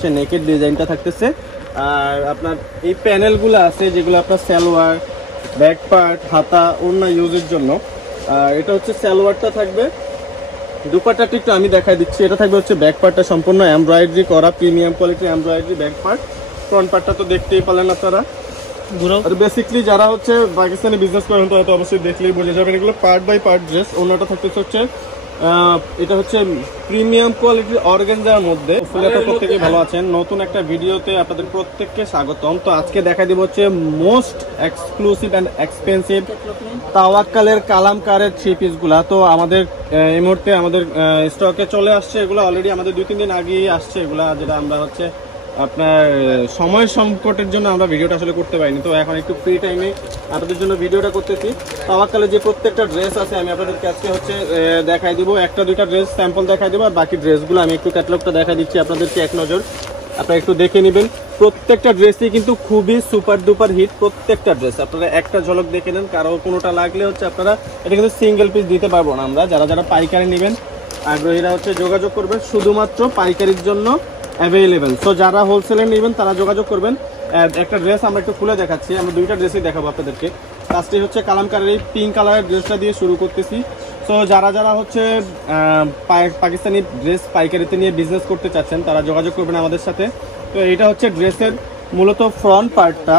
হচ্ছে নেকের ডিজাইনটা থাকতেছে। আর আপনার এই প্যানেলগুলো আছে যেগুলো আপনার সালোয়ার, ব্যাক পার্ট, হাতা, ওড়না ইউজের জন্য। আর এটা হচ্ছে সালোয়ারটা থাকবে। দুপাট্টাটা একটু আমি দেখাই দিচ্ছি। এটা থাকবে হচ্ছে ব্যাক পার্টটা সম্পূর্ণ এমব্রয়ডারি করা, premium quality embroidery back part. Front পার্টটা তো দেখতেই পেলেন আপনারা। আর বেসিক্যালি যারা হচ্ছে পাকিস্তানি বিজনেস করেন তো হয়তো অবশ্যই দেখলেই বুঝে যাবেন এগুলো পার্ট বাই পার্ট ড্রেস। ওনাটা থাকতেছে হচ্ছে এটা হচ্ছে প্রিমিয়াম কোয়ালিটির অর্গানজার মধ্যে। আপনারা প্রত্যেকেই ভালো আছেন। নতুন একটা ভিডিওতে আপনাদের প্রত্যেককে স্বাগতম। তো আজকে দেখা দিব হচ্ছে মোস্ট এক্সক্লুসিভ অ্যান্ড এক্সপেন্সিভ তাওয়াক্কালের কালামকারের থ্রি পিসগুলা। তো আমাদের এই মুহূর্তে আমাদের স্টকে চলে আসছে এগুলো। অলরেডি আমাদের 2-3 দিন আগেই আসছে এগুলা, যেটা আমরা হচ্ছে আপনার সময় সংকটের জন্য আমরা ভিডিওটা আসলে করতে পারিনি। তো এখন একটু ফ্রি টাইমে আপনাদের জন্য ভিডিওটা করতেছি। তাওয়াক্কালে যে প্রত্যেকটা ড্রেস আছে আমি আপনাদেরকে আজকে হচ্ছে দেখাই দিব। একটা দুইটা ড্রেস স্যাম্পল দেখাই দেবো, আর বাকি ড্রেসগুলো আমি একটু ক্যাটালগটা দেখাই দিচ্ছি আপনাদেরকে এক নজর। আপনারা একটু দেখে নেবেন। প্রত্যেকটা ড্রেসই কিন্তু খুবই সুপার ডুপার হিট। প্রত্যেকটা ড্রেস আপনারা একটা ঝলক দেখে নেন। কারো কোনোটা লাগলে হচ্ছে আপনারা এটা কিন্তু সিঙ্গেল পিস দিতে পারবো না আমরা। যারা যারা পাইকারি নেবেন আগ্রহীরা হচ্ছে যোগাযোগ করবেন, শুধুমাত্র পাইকারির জন্য অ্যাভেলেবেল। সো যারা হোলসেলে নেবেন তারা যোগাযোগ করবেন। একটা ড্রেস আমরা একটু খুলে দেখাচ্ছি। আমরা দুইটা ড্রেসই দেখাবো আপনাদেরকে। ফার্স্টে হচ্ছে কালামকারের এই পিঙ্ক কালারের ড্রেসটা দিয়ে শুরু করতেছি। সো যারা যারা হচ্ছে পাকিস্তানি ড্রেস পাইকারিতে নিয়ে বিজনেস করতে চাচ্ছেন তারা যোগাযোগ করবেন আমাদের সাথে। তো এটা হচ্ছে ড্রেসের মূলত ফ্রন্ট পার্টটা।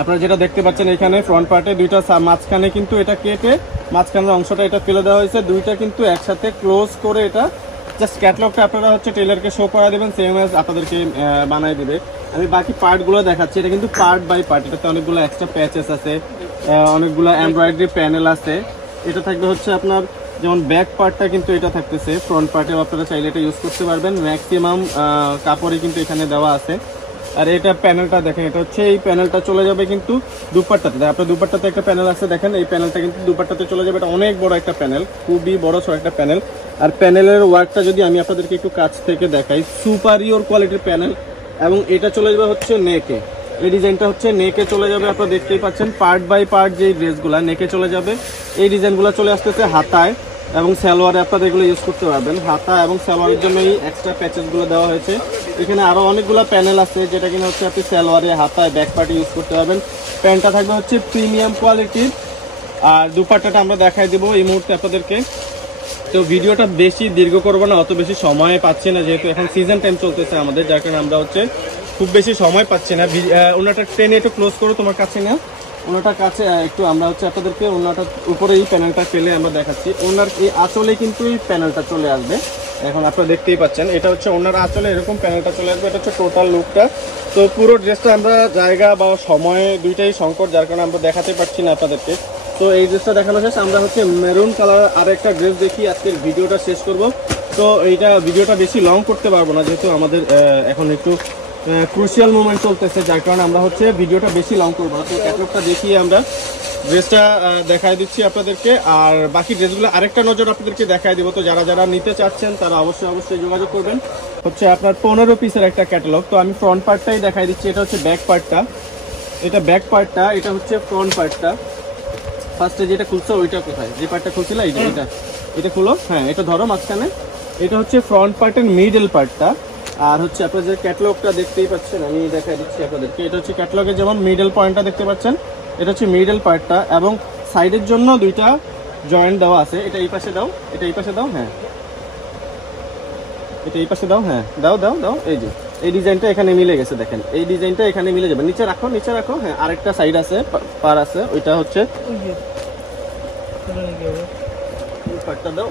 আপনারা যেটা দেখতে পাচ্ছেন এখানে ফ্রন্ট পার্টে দুইটা মাঝখানে কিন্তু এটা কেটে মাঝখানের অংশটা এটা ফেলে দেওয়া হয়েছে। দুইটা কিন্তু একসাথে ক্লোজ করে এটা জাস্ট ক্যাটালগটা আপনারা হচ্ছে টেলারকে শো করা দেবেন, সেম অ্যাজ আপনাদেরকে বানায় দেবে। আমি বাকি পার্টগুলো দেখাচ্ছি। এটা কিন্তু পার্ট বাই পার্ট। এটাতে অনেকগুলো এক্সট্রা প্যাচেস আছে, অনেকগুলো এমব্রয়ডারি প্যানেল আছে। এটা থাকবে হচ্ছে আপনার যেমন ব্যাক পার্টটা কিন্তু এটা থাকতেছে ফ্রন্ট পার্টেও আপনারা চাইলে এটা ইউজ করতে পারবেন। ম্যাক্সিমাম কাপড়ই কিন্তু এখানে দেওয়া আছে। আর এটা প্যানেলটা দেখেন, এটা হচ্ছে এই প্যানেলটা চলে যাবে কিন্তু দুপাট্টাতে। আপনার দুপাট্টাতে একটা প্যানেল আছে দেখেন, এই প্যানেলটা কিন্তু দুপাট্টাতে চলে যাবে। এটা অনেক বড় একটা প্যানেল, খুবই বড় সড় একটা প্যানেল। আর প্যানেলের ওয়ার্কটা যদি আমি আপনাদেরকে একটু কাছ থেকে দেখাই, সুপারিয়র কোয়ালিটির প্যানেল। এবং এটা চলে যাবে হচ্ছে নেকে। এই ডিজাইনটা হচ্ছে নেকে চলে যাবে। আপনারা দেখতেই পাচ্ছেন পার্ট বাই পার্ট যেই ড্রেসগুলো নেকে চলে যাবে। এই ডিজাইনগুলো চলে আসতেছে হাতায় এবং সালোয়ারে। আপনারা এগুলো ইউজ করতে পারবেন। হাতা এবং সালোয়ারের জন্য এই এক্সট্রা প্যাচেসগুলো দেওয়া হয়েছে। এখানে আরও অনেকগুলো প্যানেল আছে যেটা কিনা হচ্ছে আপনি সালোয়ারে, হাতায়, ব্যাক পার্টে ইউজ করতে পারবেন। প্যান্টটা থাকবে হচ্ছে প্রিমিয়াম কোয়ালিটির। আর দুপাট্টাটা আমরা দেখাই দেবো এই মুহূর্তে আপনাদেরকে। তো ভিডিওটা বেশি দীর্ঘ করবো না, অত বেশি সময় পাচ্ছি না যেহেতু এখন সিজন টাইম চলতেছে আমাদের, যার কারণে আমরা হচ্ছে খুব বেশি সময় পাচ্ছি না। ওনাটা ট্রেনে একটু ক্লোজ করো তোমার কাছে না, ওনাটার কাছে একটু আমরা হচ্ছে আপনাদেরকে ওনাটার উপরে এই প্যানেলটা ফেলে আমরা দেখাচ্ছি। ওনার এই আঁচলে কিন্তু এই প্যানেলটা চলে আসবে। এখন আপনারা দেখতেই পাচ্ছেন এটা হচ্ছে ওনার আঁচলে এরকম প্যানেলটা চলে আসবে। এটা হচ্ছে টোটাল লুকটা। তো পুরো ড্রেসটা আমরা জায়গা বা সময় দুইটাই সংকট, যার কারণে আমরা দেখাতে পারছি না আপনাদেরকে। তো এই ড্রেসটা দেখানো শেষ। আমরা হচ্ছে মেরুন কালার আর একটা ড্রেস দেখি আজকের ভিডিওটা শেষ করব। তো এইটা ভিডিওটা বেশি লং করতে পারবো না যেহেতু আমাদের এখন একটু ক্রুশিয়াল মুভমেন্ট চলতেছে, যার কারণে আমরা হচ্ছে ভিডিওটা বেশি লং করবো না। তো ক্যাটালগটা দেখিয়ে আমরা ড্রেসটা দেখাই দিচ্ছি আপনাদেরকে। আর বাকি ড্রেসগুলো আরেকটা নজর আপনাদেরকে দেখাই দিব। তো যারা যারা নিতে চাচ্ছেন তারা অবশ্যই যোগাযোগ করবেন। হচ্ছে আপনার 15 পিসের একটা ক্যাটালগ। তো আমি ফ্রন্ট পার্টটাই দেখাই দিচ্ছি। এটা হচ্ছে ব্যাক পার্টটা, এটা ব্যাক পার্টটা, এটা হচ্ছে ফ্রন্ট পার্টটা। ফার্স্টে যেটা খুলছে ওইটা কোথায়, যে পার্টটা খুলছিল এটা খুলো। হ্যাঁ, এটা ধরো মাঝখানে। এটা হচ্ছে ফ্রন্ট পার্টের মিডল পার্টটা। আর হচ্ছে আপনারা যে ক্যাটালগটা দেখতেই পাচ্ছেন আমি দেখাই দিচ্ছি আপনাদেরকে। এটা হচ্ছে ক্যাটালগের যেমন মিডল পয়েন্টটা দেখতে পাচ্ছেন, এটা হচ্ছে মিডল পার্টটা। এবং সাইডের জন্য দুইটা জয়েন্ট দেওয়া আছে। এটা এই পাশে দাও, এটা এই পাশে দাও। হ্যাঁ, এটা এই পাশে দাও। হ্যাঁ, দাও দাও দাও। এই যে এই ডিজাইনটা এখানে মিলে গেছে দেখেন, এই ডিজাইনটা এখানে মিলে যাবে। নিচে রাখো, নিচে রাখো। হ্যাঁ, আরেকটা সাইড আছে, পার আছে, ওইটা হচ্ছে পার্টটা দাও।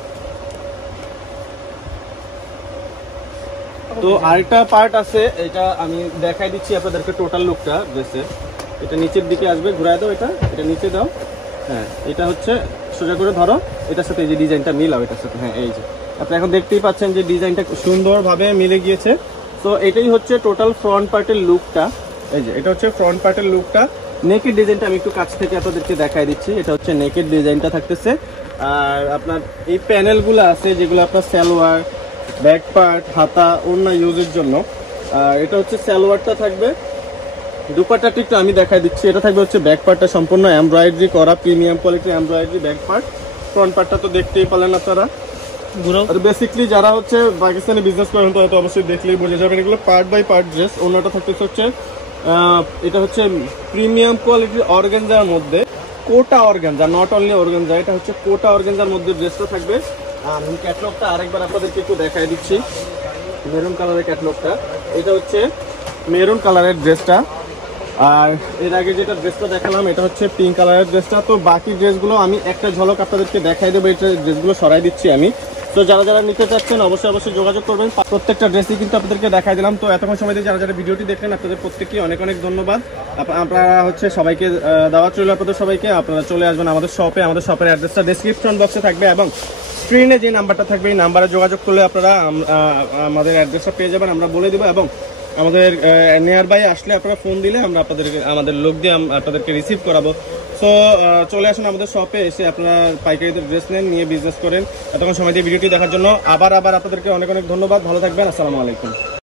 তো আরেকটা পার্ট আছে, এটা আমি দেখাই দিচ্ছি আপনাদেরকে টোটাল লুকটা ড্রেসের। এটা নিচের দিকে আসবে, ঘুরায় দাও। এটা নিচে দাও। হ্যাঁ, এটা হচ্ছে সোজা করে ধরো, এটার সাথে এই যে ডিজাইনটা মিলাও এটার সাথে। হ্যাঁ, এই যে আপনি এখন দেখতেই পাচ্ছেন যে ডিজাইনটা সুন্দরভাবে মিলে গিয়েছে। তো এটাই হচ্ছে টোটাল ফ্রন্ট পার্টের লুকটা। এই যে এটা হচ্ছে ফ্রন্ট পার্টের লুকটা। নেকের ডিজাইনটা আমি একটু কাছ থেকে আপনাদেরকে দেখাই দিচ্ছি। এটা হচ্ছে নেকের ডিজাইনটা থাকতেছে। আর আপনার এই প্যানেলগুলো আছে যেগুলো আপনার সালোয়ার, ব্যাক পার্ট, হাতা, ওড়না ইউজের জন্য। আর এটা হচ্ছে সালোয়ারটা থাকবে। দুপাট্টাটা একটু আমি দেখাই দিচ্ছি। এটা থাকবে হচ্ছে ব্যাক পার্টটা সম্পূর্ণ এমব্রয়ডারি করা, প্রিমিয়াম কোয়ালিটির এমব্রয়ডারি ব্যাক পার্ট। ফ্রন্ট পার্টটা তো দেখতেই পেলেন আপনারা। আর বেসিক্যালি যারা হচ্ছে পাকিস্তানি বিজনেস করেন তারা তো অবশ্যই দেখলেই বোঝা যাবেন এগুলো পার্ট বাই পার্ট ড্রেস। অন্যটা থাকতেছে হচ্ছে এটা হচ্ছে প্রিমিয়াম কোয়ালিটির অর্গানজার মধ্যে কোটা অর্গানজা, নট অনলি অর্গানজা, এটা হচ্ছে কোটা অর্গানজার মধ্যে ড্রেসটা থাকবে। আমি ক্যাটলগটা আরেকবার আপনাদেরকে একটু দেখাই দিচ্ছি, মেরুন কালারের ক্যাটলগটা। এটা হচ্ছে মেরুন কালারের ড্রেসটা, আর এর আগে যেটা ড্রেসটা দেখালাম এটা হচ্ছে পিঙ্ক কালারের ড্রেসটা। তো বাকি ড্রেসগুলো আমি একটা ঝলক আপনাদেরকে দেখাই দেবো, এটা ড্রেসগুলো সরাই দিচ্ছি আমি। তো যারা যারা নিতে চাচ্ছেন অবশ্যই যোগাযোগ করবেন। প্রত্যেকটা ড্রেসই কিন্তু আপনাদেরকে দেখাই দিলাম। তো এতক্ষণ সময় দিয়ে যারা যারা ভিডিওটি দেখলেন আপনাদের প্রত্যেককে অনেক অনেক ধন্যবাদ। আপনারা হচ্ছে সবাইকে দাওয়াত রইল, আপনাদের সবাইকে আপনারা চলে আসবেন আমাদের শপে। আমাদের শপের অ্যাড্রেসটা ডেসক্রিপশন বক্সে থাকবে এবং স্ক্রিনে যে নাম্বারটা থাকবে এই নাম্বারে যোগাযোগ করলে আপনারা আমাদের অ্যাড্রেসটা পেয়ে যাবেন, আমরা বলে দেবো। এবং আমাদের নিয়ার বাই আসলে আপনারা ফোন দিলে আমরা আমাদের লোক দিয়ে আপনাদেরকে রিসিভ করাবো। সো চলে আসুন আমাদের শপে, এসে আপনারা পাইকারিতে ড্রেস নেন, নিয়ে বিজনেস করেন। এতক্ষণ সময় দিয়ে ভিডিওটি দেখার জন্য আবার আপনাদেরকে অনেক অনেক ধন্যবাদ। ভালো থাকবেন, আসসালামু আলাইকুম।